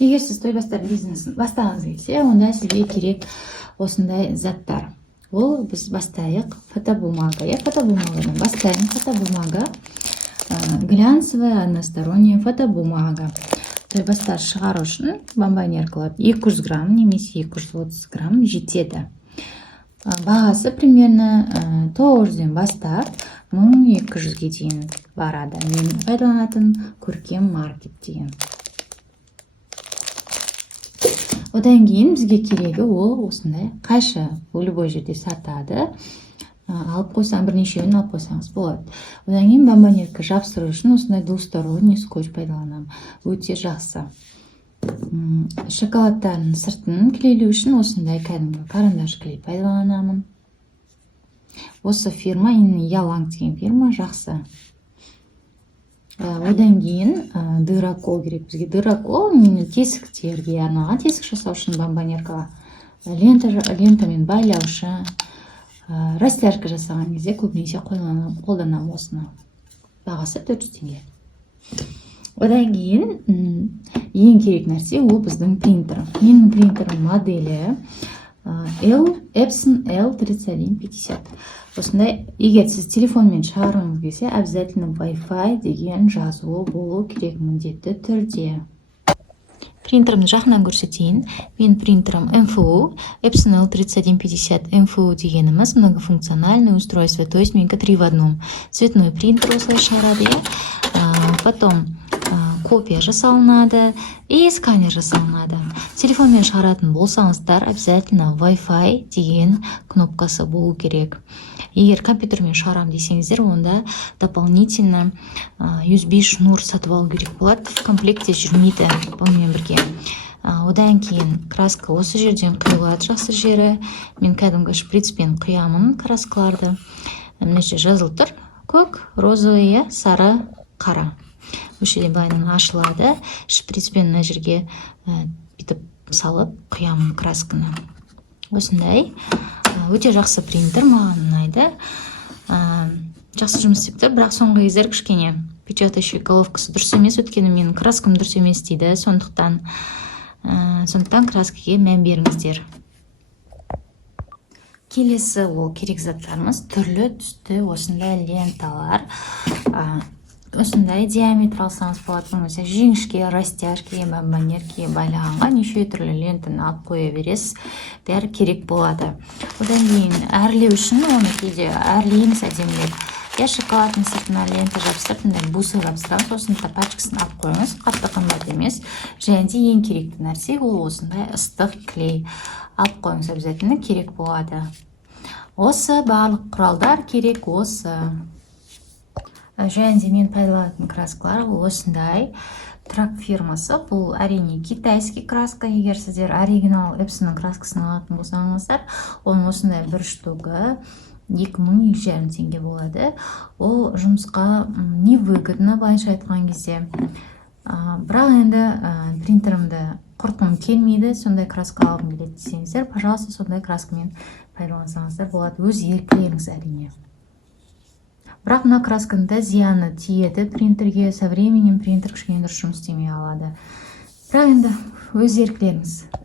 Егер сіз тойбастар бизнесін бастағыңыз келсе, онда сізге керек осындай заттар. Ол біз бастайық фотобумага. Я фотобумагадан бастайын. Фотобумага, глянцевая односторонняя фотобумага. Тойбастар шығару үшін бомбонеркалар 200 грамм немесе 230 грамм жетеді. Бағасы примерно 900-ден бастап 1200-ге дейін барады. Мен пайдаланатын көркем маркет деген. Одан кейін бізге керегі ол осындай қайшы. Любой жерде сатады. Алып қойсаң, бірнешеуін алып қойсаңыз болады. Одан кейін бомбонерка жабыстыру үшін осындай двусторонний скотч пайдаланамын. Өте жақсы. Шоколадтардың сыртын клейлеу үшін осындай кәдімгі карандаш клей пайдаланамын. Осы фирма, Яланг деген фирма жақсы. Одан кейін дыракол керек бізге. Дыракол тесіктерге арналған, тесік жасау үшін бомбонеркаға лентамен байлаушы, растяжка жасаған кезде көбінесе қолданамын осыны. Бағасы 400 теңге. Одан кейін ең керек нәрсе ол біздің принтер. Менің принтерім моделі Epson L3150. Осындай, егер сіз телефонмен шығарғыңыз келсе, обязательно Wi-Fi деген жазуы болу керек міндетті түрде. Принтерімді жақынан көрсетейін. Мен принтерім MFU, Epson L3150 MFU дегеніміз многофункциональное устройство, то есть менікі 3 в 1. Цветной принтер осылай шығарады. Потом копия жасалынады и сканер жасалынады. Телефонмен шығаратын болсаңыздар, обязательно Wi-Fi деген кнопкасы болу керек. Егер компьютермен шығарам десеңіздер, онда дополнительно USB шнур сатып алу керек болады. В комплекте жүрмейді бұнымен бірге. Одан кейін краска осы жерден құйылады, жақсы жері. Мен кәдімгі шприцпен құямын краскаларды. Мына жерде жазылып тұр: көк, розовый, сары, қара. Осы жерде былайынан ашылады. Шприцпен мына жерге бүйтіп салып құямын красканы. Осындай өте жақсы принтер, маған ұнайды. Жақсы жұмыс істеп тұр, бірақ соңғы кездер кішкене печатающий головкасы дұрыс емес, өткені менің краскам дұрыс емес дейді. Сондықтан краскаға мән беріңіздер. Келесі ол керек заттарымыз түрлі түсті осындай ленталар. Осындай диаметр алсаңыз болады, болмаса жіңішке, растяжке, бомбонеркеге байлағанға неше түрлі лентаны алып қоя бересіз. Бәрі керек болады. Одан кейін әрлеу үшін оны кейде әрлейміз әдемілеп. Я шоколадтың сыртына лента жабыстырып, бусы жабыстырам, сосын пачкасын алып қойыңыз, қатты қымбат емес. Және де ең керекті нәрсе ол осындай ыстық клей. Алып қойыңыз, обязательно керек болады. Осы барлық құралдар керек осы. Және де мен пайдаланатын краскалар осындай. Трак фирмасы, бұл әрине китайский краска. Егер сіздер оригинал Epsonның краскасын алатын болсаңыздар, оның осындай бір штугы 2200 теңге болады. Ол жұмысқа невыгодно, былайша айтқан кезде. Бірақ енді принтерімді құртқым келмейді, сондай краска алғым келеді десеңіздер, пожалуйста, сондай краскамен пайдалансаңыздар болады. Өз еркілеріңіз әрине. Бірақ мына красканың да зияны тиеді принтерге, со временем принтер кішкене дұрыс жұмыс істемей алады. Бірақ енді өз еркілеріңіз.